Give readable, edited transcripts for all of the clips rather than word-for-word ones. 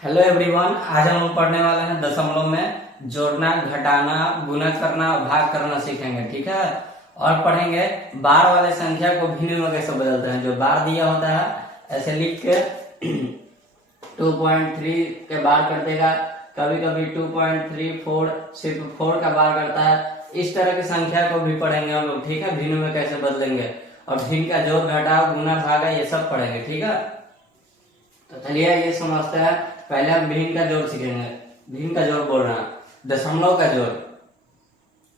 Hello everyone, आज हम लोग पढ़ने वाले हैं दशमलव में जोड़ना, घटाना, गुणा करना और भाग करना सीखेंगे। ठीक है। और पढ़ेंगे बार वाले संख्या को भिन्न में कैसे बदलते हैं। जो बार दिया होता है ऐसे लिख के 2.3 के बार कर देगा, कभी कभी 2.34 सिर्फ 4 का बार करता है। इस तरह की संख्या को भी पढ़ेंगे हम लोग। ठीक है। भिन्न में कैसे बदलेंगे और भिन्न का जोड़, घटाव, गुना, भागा ये सब पढ़ेंगे। ठीक है। तो चलिए ये समझते हैं। पहले हम भिन्न का जोड़ सीखेंगे। भिन्न का जोड़ बोल रहा हूं, दशमलव का जोड़।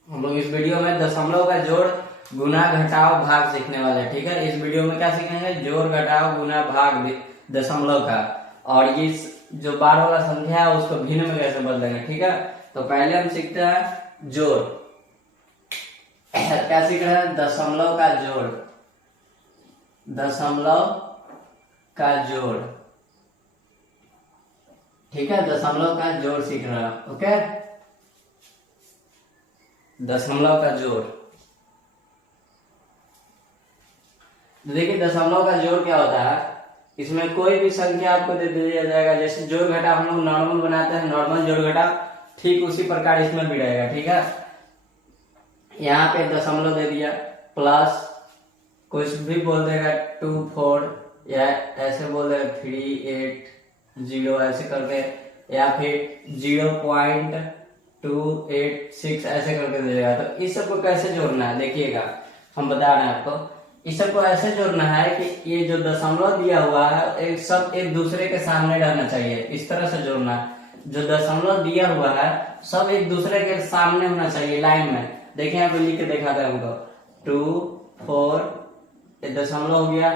हम लोग इस वीडियो में दशमलव का जोड़, गुना, घटाव, भाग सीखने वाले हैं। ठीक है। इस वीडियो में क्या सीखेंगे? जोड़, घटाव, गुना, भाग दशमलव का। और इस जो बार वाला संख्या है उसको भिन्न में कैसे बदलेंगे। ठीक है। तो पहले हम सीखते हैं जोड़। क्या सीख रहे हैं? दशमलव का जोड़। दशमलव का जोड़। ठीक है। दशमलव का जोड़ सीख रहा है। ओके। दशमलव का जोड़। देखिए दशमलव का जोड़ क्या होता है। इसमें कोई भी संख्या आपको दे दिया जाएगा। जैसे जोड़ घटाव हम लोग नॉर्मल बनाते हैं, नॉर्मल जोड़ घटाव, ठीक उसी प्रकार इसमें भी रहेगा। ठीक है। यहाँ पे दशमलव दे दिया, प्लस कुछ भी बोल देगा 2 4 या ऐसे बोल देगा 3 8 0 ऐसे करके, या फिर 0.286 ऐसे करके दे देगा। तो इस सबको कैसे जोड़ना है देखिएगा, हम बता रहे हैं आपको। इस सबको ऐसे जोड़ना है कि ये जो दशमलव दिया हुआ है सब एक दूसरे के सामने रहना चाहिए। इस तरह से जोड़ना है। जो दशमलव दिया हुआ है सब एक दूसरे के सामने होना चाहिए लाइन में। देखिए यहाँ पे लिख के दिखाता है हमको 2 4 दशमलव हो गया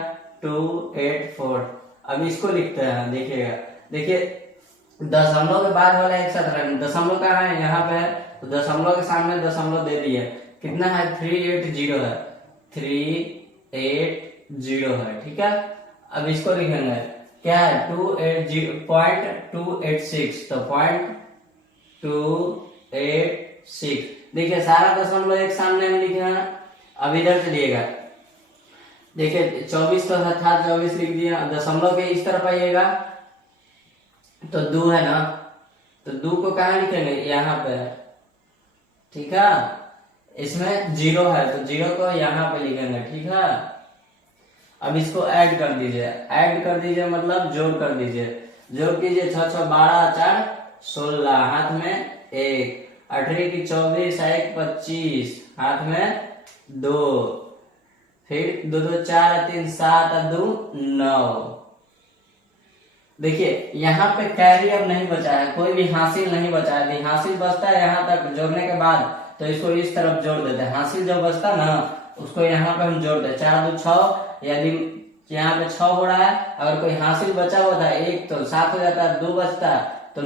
2 8 4। अब इसको लिखते हैं। देखिएगा, देखिए दशमलव के बाद वाला एक साथ रहना। दशमलव कहाँ है? यहाँ पे है। तो दशमलव के सामने दशमलव दे दिए। कितना है? 380 है। 380 है। ठीक है। अब इसको लिखेंगे क्या है? 280.286। तो 0.286। देखिए सारा दशमलव एक सामने में लिखे हैं। अब इधर चलिएगा, देखिए 24 तो था, 24 लिख दिया। दशमलव के इस तरफ आइएगा तो 2 है ना, तो 2 को कहाँ लिखेंगे? यहाँ पे। ठीक है। इसमें 0 है तो 0 को यहाँ पे लिखेंगे। ठीक है। अब इसको ऐड कर दीजिए। ऐड कर दीजिए मतलब जोड़ कर दीजिए। जोड़ कीजिए 6 6 12 4 16, हाथ में 1, 18 की 24, 1 25, हाथ में 2, फिर 2 2 4 3 7 2 9। देखिए यहाँ पे कैरी अब नहीं बचा है, कोई भी हासिल नहीं बचा है। यदि हासिल बचता है यहाँ तक जोड़ने के बाद तो इसको इस तरफ जोड़ देते हैं। हासिल जो बचता ना उसको यहाँ पे हम जोड़ देते। 4 2 6, यदि यहाँ पे 6 हो रहा है, अगर कोई हासिल बचा हुआ था 1 तो 7 हो जाता है, 2 बचता है तो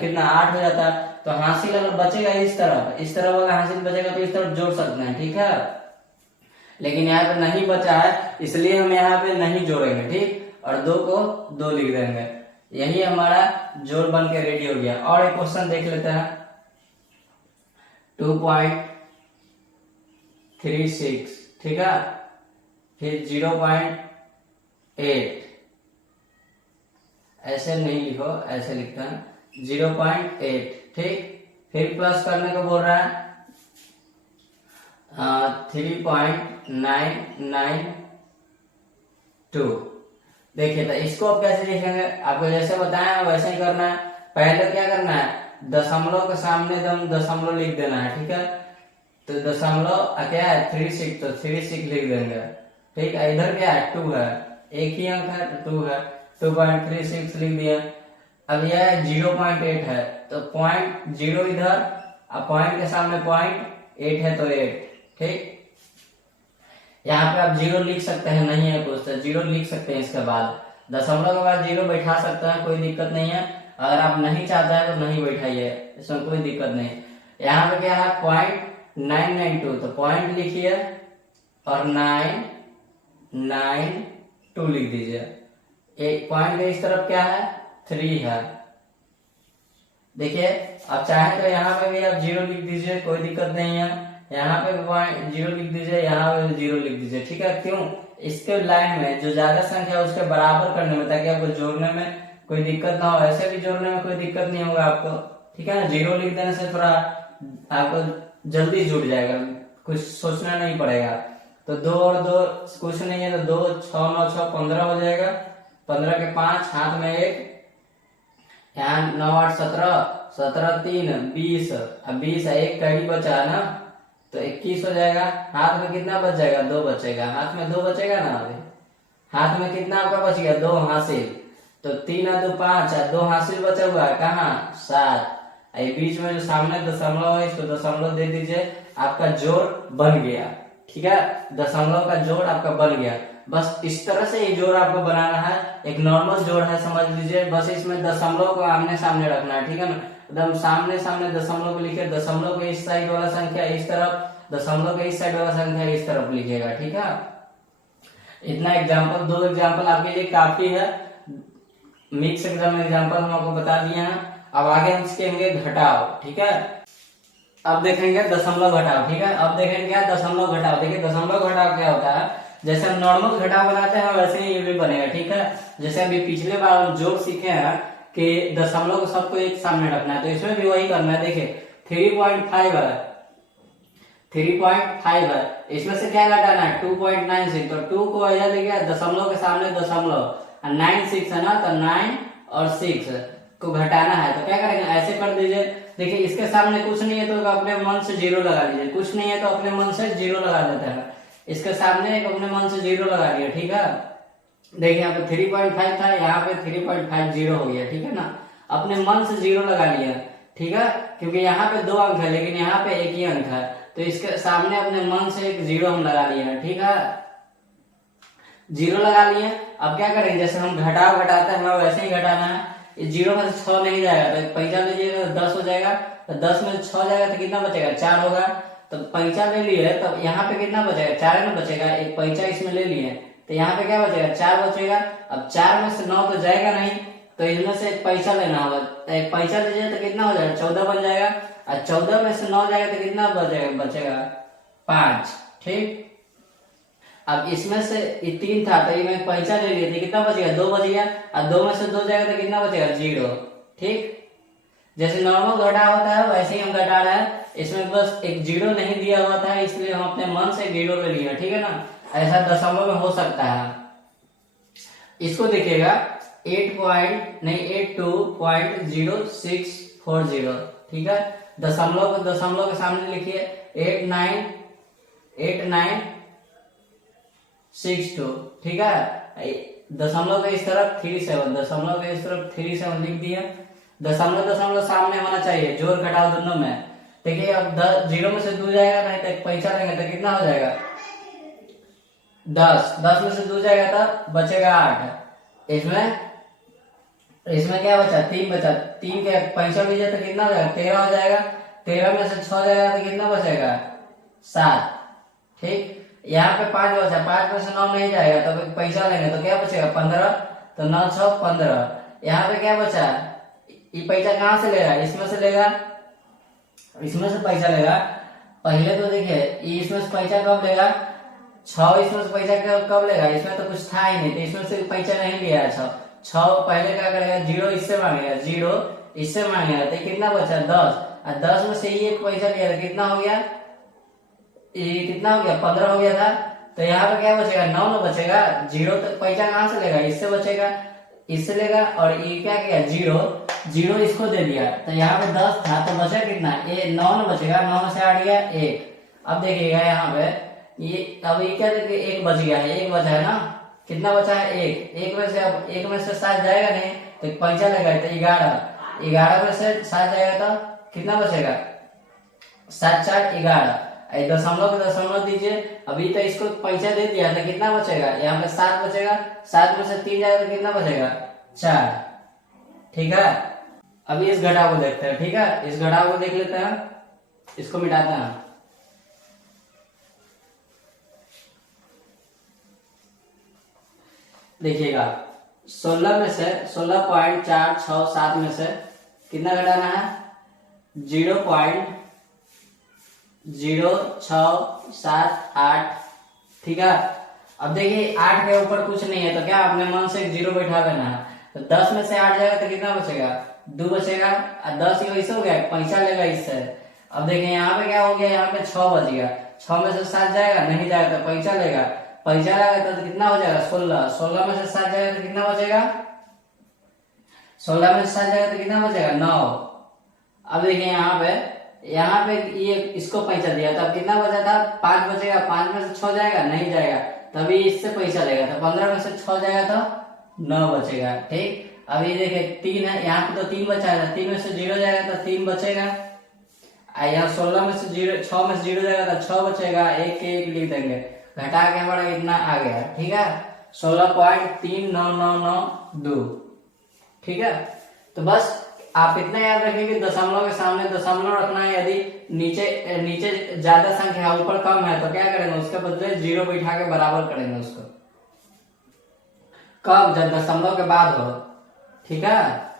कितना 8 हो जाता है। तो हासिल अगर बचेगा इस तरफ अगर हासिल बचेगा तो इस तरफ जोड़ सकते हैं। ठीक है। लेकिन यहाँ पे नहीं बचा है इसलिए हम यहाँ पे नहीं जोड़ेंगे। ठीक। और 2 को 2 लिख देंगे। यही हमारा जोड़ बन के रेडी हो गया। और एक क्वेश्चन देख लेते हैं। 2.36। ठीक है। फिर 0.8, ऐसे नहीं लिखो, ऐसे लिखते हैं 0.8। ठीक। फिर प्लस करने को बोल रहा है 3.992। देखिए तो इसको आप कैसे लिखेंगे? आपको जैसे बताया वैसे ही करना है। पहले क्या करना है? दशमलव के सामने एकदम दशमलव लिख देना है। ठीक है। तो दशमलव क्या है? 36, तो 36 लिख देंगे। ठीक है। इधर क्या है? 2 है, एक ही अंक है तो 2 है, 2.36 लिख दिया। अब यह 0.8 है तो 0.0 इधर, अब पॉइंट के सामने 0.8 है तो 8। ठीक। यहाँ पे आप 0 लिख सकते हैं, नहीं है कुछ तो 0 लिख सकते हैं। इसके बाद दशमलव के बाद 0 बैठा सकते हैं, कोई दिक्कत नहीं है। अगर आप नहीं चाहते हैं तो नहीं बैठाइए, इसमें कोई दिक्कत नहीं। यहाँ पे क्या है? 0.992, तो पॉइंट लिखिए और 992 लिख दीजिए। एक पॉइंट के इस तरफ क्या है? 3 है। देखिए आप चाहे तो यहाँ पे भी आप 0 लिख दीजिए, कोई दिक्कत नहीं है। यहाँ पे 0 लिख दीजिए, यहाँ पे 0 लिख दीजिए। ठीक है। क्यों? इसके लाइन में जो ज्यादा संख्या है उसके बराबर करने में, ताकि आपको जोड़ने में कोई दिक्कत ना हो, ऐसे भी जोड़ने में कोई दिक्कत नहीं होगा आपको, ठीक है ना। जीरो लिख देने से थोड़ा आपको जल्दी जुड़ जाएगा, कुछ सोचना नहीं पड़ेगा। तो 2 और 2 कुछ नहीं है, तो 2 6 9 6 15 हो जाएगा, 15 के 5 हाथ में 1, यहाँ 9 8 17, 17 3 20, अब 20 1 का ही बचा है ना, तो 21 हो जाएगा। हाथ में कितना बच जाएगा, 2 बचेगा, हाथ में 2 बचेगा ना। अभी हाथ में कितना आपका बच गया, 2 हासिल, तो 3 और 2 5, 2 हासिल बचा हुआ है कहाँ, 7। ये बीच में जो सामने दशमलव है इसको दशमलव दे दीजिए, आपका जोड़ बन गया, ठीक है। दशमलव का जोड़ आपका बन गया। बस इस तरह से ये जोड़ आपको बनाना है, एक नॉर्मल जोड़ है समझ लीजिए, बस इसमें दशमलव को आमने सामने रखना है, ठीक है ना। एकदम सामने सामने दशमलव को लिखे, दशमलव के इस साइड वाला संख्या इस तरफ, दशमलव के इस साइड वाला संख्या इस तरफ लिखिएगा, ठीक है। इतना एग्जाम्पल, 2 एग्जाम्पल आपके लिए काफी है। मिक्स एग्जाम एग्जाम्पल हम आपको बता दिए हैं। अब आगे हम सीखेंगे घटाव, ठीक है। अब देखेंगे दशमलव घटाव, ठीक है। अब देखेंगे क्या दशमलव घटाव। देखिए दशमलव घटाव क्या होता है, जैसे हम नॉर्मल घटाव बनाते हैं वैसे ही ये भी बनेगा, ठीक है। जैसे अभी पिछले बार हम जोड़ सीखे हैं कि दशमलव को सबको एक सामने रखना है, तो इसमें भी वही करना है। देखिए 3.5 है, 3.5 है, इसमें से क्या घटाना है 2.96, तो 2 को इधर ले गया, दशमलव के सामने दशमलव, 9 6 है ना, तो 9 और 6 को घटाना है, तो क्या करेंगे ऐसे कर दीजिए। देखिए इसके सामने कुछ नहीं है तो अपने मन से 0 लगा लीजिए, कुछ नहीं है तो अपने मन से 0 लगा देते हैं। इसके सामने एक अपने मन से 0 लगा दिया, ठीक है। देखिए यहाँ पे 3.5 था, यहाँ पे 3.50 हो गया, ठीक है ना। अपने मन से 0 लगा लिया, ठीक है, क्योंकि यहाँ पे 2 अंक है लेकिन यहाँ पे 1 ही अंक है, तो इसके सामने अपने मन से एक 0 हम लगा लिए हैं, ठीक है। 0 लगा लिए। अब क्या करेंगे, जैसे हम घटाव घटाते हैं वैसे ही घटाना है। 0 में से 6 नहीं जाएगा, तो एक पैंचा लीजिएगा तो 10 हो जाएगा, तो 10 में से 6 जाएगा तो कितना बचेगा, 4 होगा। तो पैंचा ले लिए, तो यहाँ पे कितना बचेगा, 4 में बचेगा, एक पैंचा इसमें ले लिए, तो यहाँ पे क्या बचेगा, 4 बचेगा। अब 4 में से 9 तो जाएगा नहीं, तो इसमें से एक पैसा लेना होगा, तो एक पैसा लीजिए तो कितना हो जाएगा, 14 बन जाएगा। और 14 में से 9 जाएगा तो कितना बचेगा 5, ठीक। अब इसमें से 3 था तो ये पैसा ले लिए थे, कितना बचेगा 2 बच गया, और 2 में से 2 जाएगा तो कितना बचेगा 0, ठीक। जैसे नॉर्मल घटा होता है वैसे ही हम घटा रहे हैं, इसमें बस एक 0 नहीं दिया हुआ था इसलिए हम अपने मन से 0 ले लिए, ठीक है ना। ऐसा दशमलव में हो सकता है। इसको देखिएगा 82.0640, ठीक है। दशमलव को दशमलव के सामने लिखिए 8962, ठीक है। दशमलव के इस तरफ 37, दशमलव के इस तरफ 37 लिख दिया। दशमलव दशमलव सामने होना चाहिए, जोड़ घटाव दोनों में। देखिए अब 0 में से 2 जाएगा नहीं, तो पैसा लेंगे तो कितना हो जाएगा 10, 10 में से 2 जाएगा तो बचेगा 8। इसमें क्या बचा, 3 बचा, 3 के पैसा लीजिए तो कितना हो जाएगा 13 हो जाएगा। 13 में से 6 जाएगा तो कितना बचेगा 7, ठीक। यहाँ पे 5 बचा, 5 में से 9 नहीं जाएगा तो पैसा लेंगे तो क्या बचेगा 15, तो 9 6 15। यहाँ पे क्या बचा, ये पैसा कहाँ से लेगा, इसमें से लेगा, इसमें से पैसा लेगा। पहले तो देखिए इसमें से पैसा कब लेगा 6, इसमें से पैसा कब लेगा, इसमें तो कुछ था ही नहीं, तो इसमें से पैसा नहीं लिया 6 पहले क्या करेगा 0 इससे मांगेगा, 0 इससे मांगेगा, तो कितना बचा 10, और 10 में से ही एक पैसा लिया तो कितना हो गया, ये कितना हो गया 15 हो गया था। तो यहाँ पे क्या बचेगा 9 न बचेगा, 0 तो पैसा कहाँ से लेगा, इससे बचेगा, इससे लेगा, और ये क्या किया 0 इसको दे दिया, तो यहाँ पे 10 था तो बचा कितना, ये 9 न बचेगा, 9 में से 8 गया 1। अब देखिएगा यहाँ पे ये, अब ये क्या देखिए 1 बच गया है, 1 बचा है ना, कितना बचा है 1 में से, अब 1 में से 7 जाएगा नहीं तो पैसा लेगा, तो 11 में से 7 जाएगा तो कितना बचेगा 7 4 11। दशमलव को दशमलव दीजिए, अभी तो इसको पैसा दे दिया तो कितना बचेगा, यहाँ पे 7 बचेगा, 7 में से 3 जाएगा तो कितना बचेगा 4, ठीक है। अभी इस घटाव को देखते हैं, ठीक है। इस घटाव को देख लेते हैं, इसको मिटाते हैं। देखिएगा 16 में से 16.467 में से कितना घटाना है 0.0678, ठीक है। अब देखिए 8 के ऊपर कुछ नहीं है तो क्या अपने मन से 0 बैठा देना है। तो 10 में से 8 जाएगा तो कितना बचेगा, 2 बचेगा। 10 ये वैसे हो गया, पैसा लेगा इससे। अब देखें यहाँ पे क्या हो गया, यहाँ पे 6 बच गया। 6 में से 7 जाएगा, नहीं जाएगा तो पैसा लेगा। पैसा लगेगा तो कितना हो जाएगा, 16। 16 में से 7 जाएगा तो कितना बचेगा, 16 में से 7 जाएगा तो कितना बचेगा, 9। अब देखिए यहाँ पे ये इसको पैसा दिया था, अब कितना बचा था, 5 बचेगा। 5 में से 6 जाएगा, नहीं जाएगा, तभी इससे पैसा लेगा। तो 15 में से 6 जाएगा तो 9 बचेगा। ठीक, अब ये देखिए 3 है, यहाँ पे तो 3 बचा है, 3 में से 0 जाएगा तो 3 बचेगा। यहाँ 16 में से 0, 6 में से 0 जाएगा तो 6 बचेगा। एक के एक लिख देंगे, घटा के हमारा इतना आ गया। ठीक है, 16.3992। ठीक है, तो बस आप इतना याद रखें कि दशमलव के सामने दशमलव रखना है। यदि नीचे नीचे ज्यादा संख्या है, ऊपर कम है, तो क्या करेंगे, उसके बदले 0 बैठा के बराबर करेंगे उसको। कब, जब दशमलव के बाद हो। ठीक है,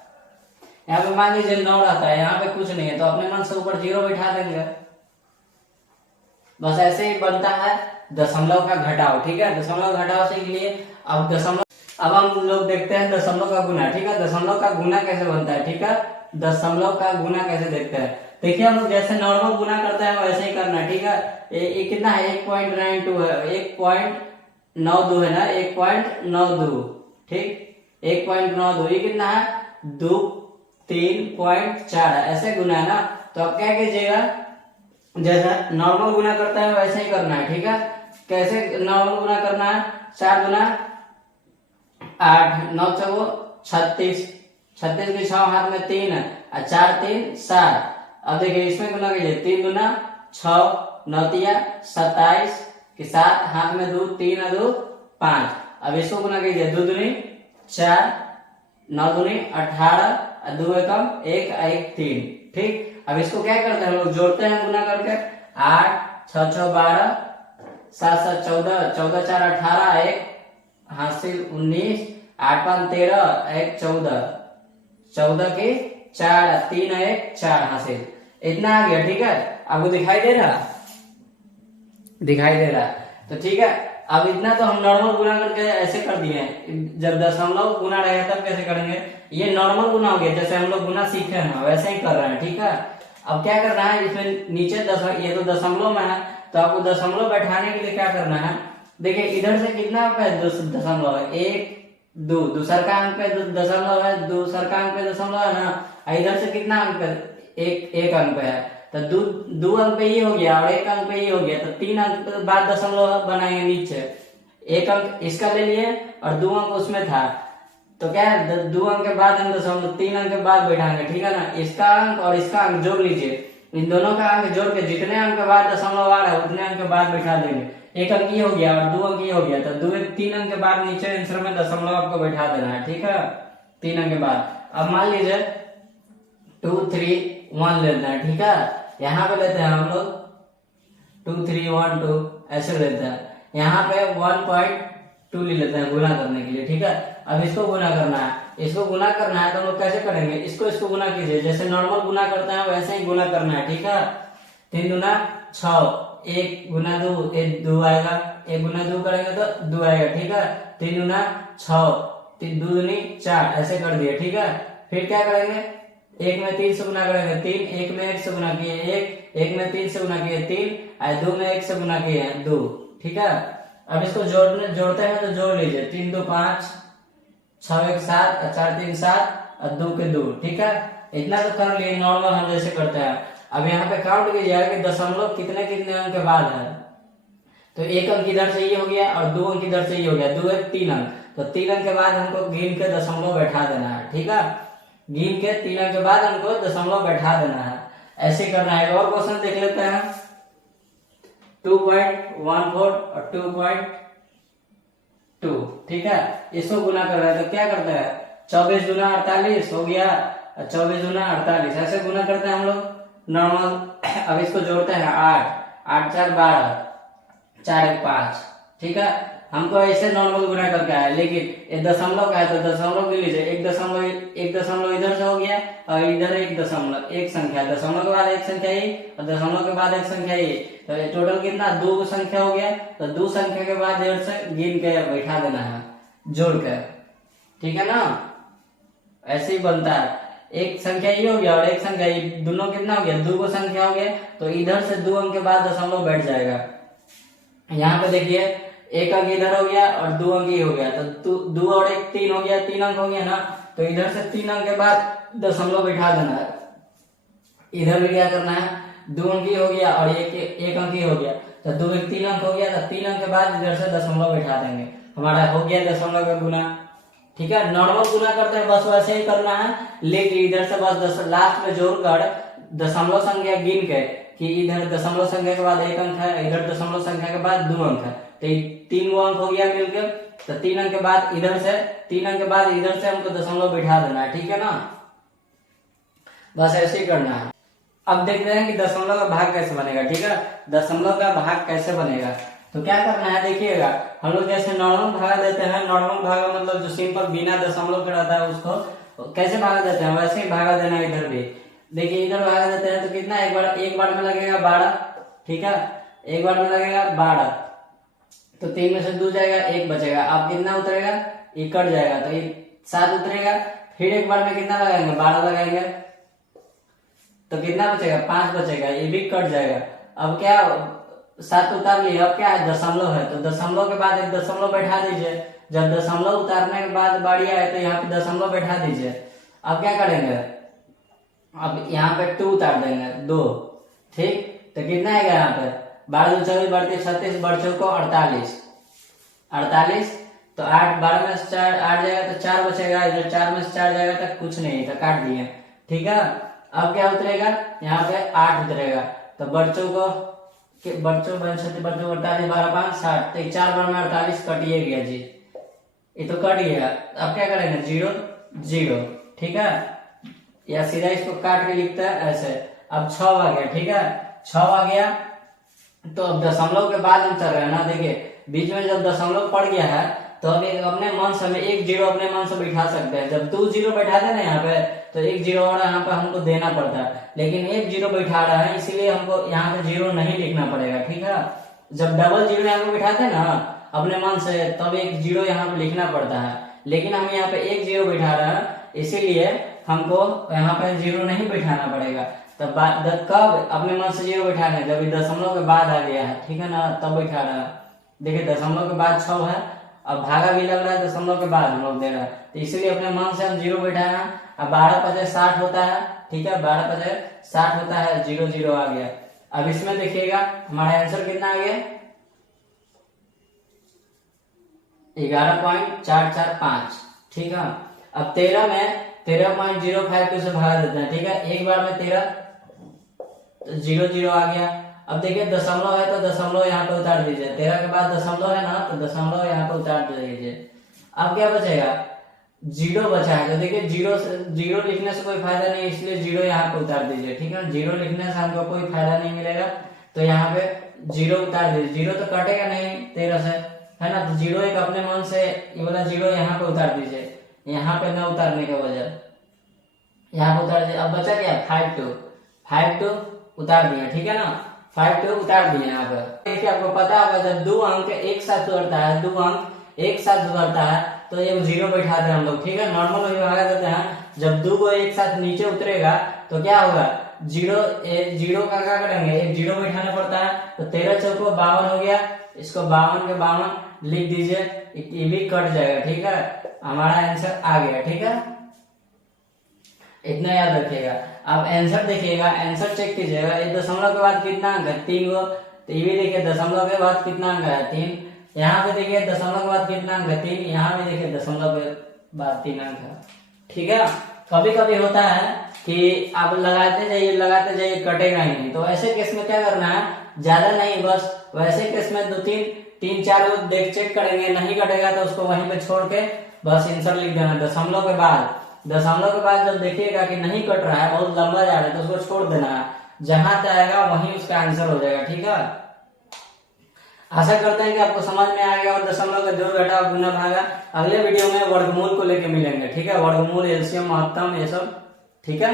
यहाँ पे मान लीजिए 9 रहता है, यहाँ पे कुछ नहीं है, तो अपने मन से ऊपर 0 बैठा देंगे। बस ऐसे ही बनता है दशमलव का घटाव। ठीक है, दशमलव घटाव से लिए अब हम लोग देखते हैं दशमलव का गुना। ठीक है, दशमलव का गुना कैसे बनता है। ठीक है, दशमलव का गुना कैसे देखते हैं, देखिए हम लोग जैसे नॉर्मल गुना करते हैं वैसे ही करना है। ठीक है, ये कितना है, 1.92 है, 1.92 है ना, 1.92। ठीक, 1.92, ये कितना है, 2 3.4 है, ऐसे गुना है ना। तो आप क्या कीजिएगा, जैसा नॉर्मल गुना करता है वैसे ही करना है। ठीक है, कैसे नॉर्मल गुना करना है, 4 गुना 8, 9 चौको 36, 36 के 6 हाथ में 3 है, और 4 3 7। अब देखिए इसमें गुना कीजिए, 3 गुना 6, 9 तिया 27 के 7 हाथ में 2, 3 2 5। अब इसको गुना कीजिए, 2 दूनी 4, 9 दूनी 18, 2 एकम 1 1 3। ठीक, अब इसको क्या करते हैं हम लोग, जोड़ते हैं गुना करके। 8 6 6 12, 7 7 14, 14 4 18, 1 हासिल 19, 8 5 13, 1 14, 14 के 4, 3 1 4 हासिल, इतना आ गया। ठीक है, आपको दिखाई दे रहा, दिखाई दे रहा। तो ठीक है, अब इतना तो हम नॉर्मल गुना करके ऐसे कर दिए हैं। जब दशमलव गुना रहेगा तब कैसे करेंगे, ये नॉर्मल गुना हो गया, जैसे हम लोग गुना सीखे हैं वैसे ही कर रहे हैं। ठीक है, अब क्या करना है, इसमें नीचे ये तो दशमलव में है, तो आपको दशमलव बैठाने के लिए क्या करना है, देखिए इधर से कितना अंक है, दशमलव है, 1 2, दूसर का अंक पे दशमलव है, दूसर का अंक पे दशमलव है ना। इधर से कितना अंक है, एक अंक पे है, तो दो अंक पे ये हो गया और 1 अंक पे ये हो गया, तो 3 अंक के बाद दशमलव बनाएंगे नीचे। 1 अंक इसका ले लिए और 2 अंक उसमें था, तो क्या है, 2 अंक के बाद हम दशमलव 3 अंक के बाद बैठाएंगे। ठीक है ना, इसका अंक और इसका अंक जोड़ लीजिए, इन दोनों का अंक जोड़ के जितने अंक के बाद दशमलव आ रहा है उतने अंक के बाद बैठा देंगे। 1 अंक ये हो गया और 2 अंक ये हो गया, तो 3 अंक के बाद नीचे आंसर में दशमलव आपको बैठा देना है। ठीक है, 3 अंक के बाद। अब मान लीजिए 2 3 1 लेते हैं। ठीक है, यहाँ पे लेते हैं हम लोग 2 3 1 2 ऐसे लेते हैं, यहाँ पे 1.2 ले लेते हैं गुना करने के लिए। ठीक है, अब इसको गुना करना है, इसको गुना करना है तो हम लोग कैसे करेंगे, इसको गुना कीजिए, जैसे नॉर्मल गुना करते हैं वैसे ही गुना करना है। ठीक है, 3 दूना 6, 1 गुना 2 1 2 आएगा, 1 गुना 2 करेंगे तो 2 आएगा। ठीक है, 3 दूना 6, 3 2 दूनी 4 ऐसे कर दिए। ठीक है, फिर क्या करेंगे, 1 में 3 से गुना करेंगे 3, 1 में 1 से गुना किए 1, 1 में 3 से गुना किए 3, और 2 में 1 से गुना किए 2। ठीक है, अब इसको जोड़ते हैं तो जोड़ लीजिए, 3 2 5, 6 1 7, 4 3 7 और 2 के 2। ठीक है, इतना तो कर लिए नॉर्मल हम जैसे करते हैं। अब यहाँ पे काउंट कीजिएगा कि दशमलव कितने कितने अंक के बाद है, तो 1 अंक इधर से ये हो गया और 2 अंक इधर से ये हो गया, 2 1 3 अंक, तो 3 अंक के बाद हमको गिन के दशमलव बैठा देना है। ठीक है, गिन के 3 अंक के बाद हमको दशमलव बैठा देना है, ऐसे करना है। और क्वेश्चन देख लेते हैं, 2.14 और 2.2। ठीक है, इसको गुना कर रहे हैं तो क्या करते हैं, 24 दूना 48 हो गया, 24 दूना 48 ऐसे गुना करते हैं हम लोग नॉर्मल। अब इसको जोड़ते हैं, 8 8 4 12, 4 1 5। ठीक है, हमको ऐसे नॉर्मल गुना करके आया, लेकिन ये दशमलव का है तो दशमलव गिन लीजिए, एक दशमलव इधर से हो गया और इधर एक दशमलव, एक संख्या, दशमलव के बाद एक संख्या ही और दशमलव के बाद एक संख्या ही, तो ये टोटल कितना 2 संख्या हो गया, तो 2 संख्या के बाद इधर से गिन के बैठा देना है जोड़ के। ठीक है ना, ऐसे ही बनता है। एक संख्या ये हो गया और एक संख्या ये, दोनों कितना हो गया, दो को संख्या हो गया, तो इधर से 2 अंक के बाद दशमलव बैठ जाएगा। यहाँ पे देखिए एक अंक इधर हो गया और 2 अंक ये हो गया, तो 2 और 1 3 हो गया, 3 अंक हो गया ना, तो इधर से 3 अंक के बाद दशमलव बैठा देना है। इधर भी क्या करना है, 2 अंक ही हो गया और एक अंक ही हो गया, तो 2 1 3 अंक हो गया, तो 3 अंक के बाद इधर से दशमलव बैठा देंगे, हमारा हो गया दशमलव का गुना। ठीक है, नॉर्मल गुना करते हैं बस वैसे ही करना है, लेकिन इधर से बस लास्ट में जोड़कर दशमलव संख्या गिन के कि इधर दशमलव संख्या के बाद 1 अंक है, इधर दशमलव संख्या के बाद 2 अंक है, तो 3 गो अंक हो गया मिलकर, तो 3 अंक के बाद इधर से 3 अंक के बाद इधर से हमको दशमलव बैठा देना है। ठीक है ना, बस ऐसे ही करना है। अब देखते हैं कि दशमलव का भाग कैसे बनेगा। ठीक है, दशमलव का भाग कैसे बनेगा, तो क्या करना है, देखिएगा हम लोग जैसे नॉर्मल भाग देते हैं, नॉर्मल भाग मतलब जो सिंपल बिना दशमलव के रहता है उसको कैसे भागा देते हैं वैसे ही भागा देना है। इधर भी देखिए, इधर भागा देते हैं तो कितना, एक बार में लगेगा 12। ठीक है, एक बार में लगेगा 12, तो 3 में से 2 जाएगा, 1 बचेगा, अब कितना उतरेगा, ये कट जाएगा, तो ये 7 उतरेगा, फिर एक बार में कितना लगाएंगे, 12 लगाएंगे, तो कितना बचेगा, 5 बचेगा, ये भी कट जाएगा। अब क्या 7 उतार लिया, अब क्या है, दशमलव है, तो दशमलव के बाद एक दशमलव बैठा दीजिए। जब दशमलव उतारने के बाद बारी आए तो यहाँ पे दशमलव बैठा दीजिए। अब क्या करेंगे, अब यहाँ पे 2 उतार देंगे, 2। ठीक, तो कितना आएगा यहाँ पे, 12 2 24 32 36 बच्चों को 48, तो 8 12 में से 4 8 जाएगा तो 4 बचेगा, इधर 4 में से 4 जाएगा तो कुछ नहीं, तो काट दिए। ठीक है, अब क्या उतरेगा, यहाँ पे 8 उतरेगा, तो बच्चों को बच्चों 48 12 5 60, तो 4 बार में 48 कटिए गया जी, ये तो कट गया। अब क्या करेंगे, 0 0। ठीक है, या सीधा इसको काट के लिखता है ऐसे। अब 6 आ गया। ठीक है, 6 आ गया, तो अब दशमलव के बाद हम चल रहे हैं ना, देखिए बीच में जब दशमलव पड़ गया है तो अब अपने मन से हमें 1 0 अपने मन से बैठा सकते हैं। जब 2 0 बैठा दे ना यहाँ पे, तो 1 0 और यहाँ पे हमको देना पड़ता है, लेकिन 1 0 बैठा रहा है इसीलिए हमको यहाँ पे 0 नहीं लिखना पड़ेगा। ठीक है, जब डबल 0 यहाँ पे बैठाते हैं ना अपने मन से, तब 1 0 यहाँ पे लिखना पड़ता है, लेकिन हम यहाँ पे 1 0 बैठा रहे हैं इसीलिए हमको यहाँ पे 0 नहीं बैठाना पड़ेगा। तब कब अपने मन से 0 बैठाने, जब दशमलव के बाद आ गया है। ठीक है ना, तब बैठा रहा है। देखिए दशमलव के बाद 6 है, अब भागा भी लग रहा है दशमलव के बाद हम लोग दे रहा है, तो इसीलिए अपने मन से हम 0 बैठाए हैं। अब 12 5 60 होता है। ठीक है, 12 5 60 होता है, 0 0 आ गया। अब इसमें देखिएगा हमारा आंसर कितना आ गया, 11.445। ठीक है, अब 13 में 13.05 से भागा देते हैं। ठीक है, एक बार में 13 तो 0 0 आ गया। अब देखिए दशमलव है तो दशमलव यहाँ पे उतार दीजिए, 13 के बाद दशमलव है ना, तो दशमलव यहाँ पे उतार दीजिए। अब क्या बचेगा, 0 बचा है, तो देखिए 0 लिखने से कोई फायदा नहीं, इसलिए 0 यहाँ पे उतार दीजिए। ठीक है, 0 लिखने से हमको कोई फायदा नहीं मिलेगा, तो यहाँ पे 0 उतार दीजिए। 0 तो कटेगा नहीं 13 से, है ना, तो 0 एक अपने मन से ये वाला 0 यहाँ पे उतार दीजिए, यहाँ पे न उतारने के वजह यहाँ पे उतार दीजिए। अब बचा क्या, 5 2 उतार दिए। ठीक है ना, 5 2 उतार दिए। यहाँ पे देखिए आपको पता होगा जब 2 अंक एक साथ उतरता है, 2 अंक एक साथ उतरता है तो ये 0 बैठाते हैं हम लोग। ठीक है, नॉर्मल वही भागा देते हैं। जब 2 को एक साथ नीचे उतरेगा तो क्या होगा, 0 का क्या करेंगे, एक 0 बैठाना पड़ता है, तो 13 चौको 52 हो गया, इसको 52 के 52 लिख दीजिए, ये भी कट जाएगा। ठीक है, हमारा आंसर आ गया। ठीक है, इतना याद रखिएगा। अब आंसर देखिएगा, आंसर चेक कीजिएगा, ये दशमलव के बाद कितना अंक है, 3 गो, तो ये भी देखिए दशमलव के बाद कितना अंक है, 3। यहाँ पे देखिए दशमलव के बाद कितना अंक है, 3। यहाँ भी देखिए दशमलव के बाद 3 अंक है। ठीक है, कभी कभी होता है कि आप लगाते जाइए कटेगा ही नहीं, तो ऐसे केस में क्या करना है, ज्यादा नहीं, बस वैसे केस में 2 3 4 गो देख चेक करेंगे, नहीं कटेगा तो उसको वहीं पे छोड़ के बस आंसर लिख देना। दशमलव के बाद जब देखिएगा कि नहीं कट रहा है, बहुत लंबा जा रहा है, तो उसको छोड़ देना है, जहां जाएगा वहीं उसका आंसर हो जाएगा। ठीक है, आशा करते हैं कि आपको समझ में आ गया और दशमलव का जोड़ घटाव गुना भागा। अगले वीडियो में वर्गमूल को लेके मिलेंगे। ठीक है, वर्गमूल, एलसीएम, महत्तम, ये सब। ठीक है।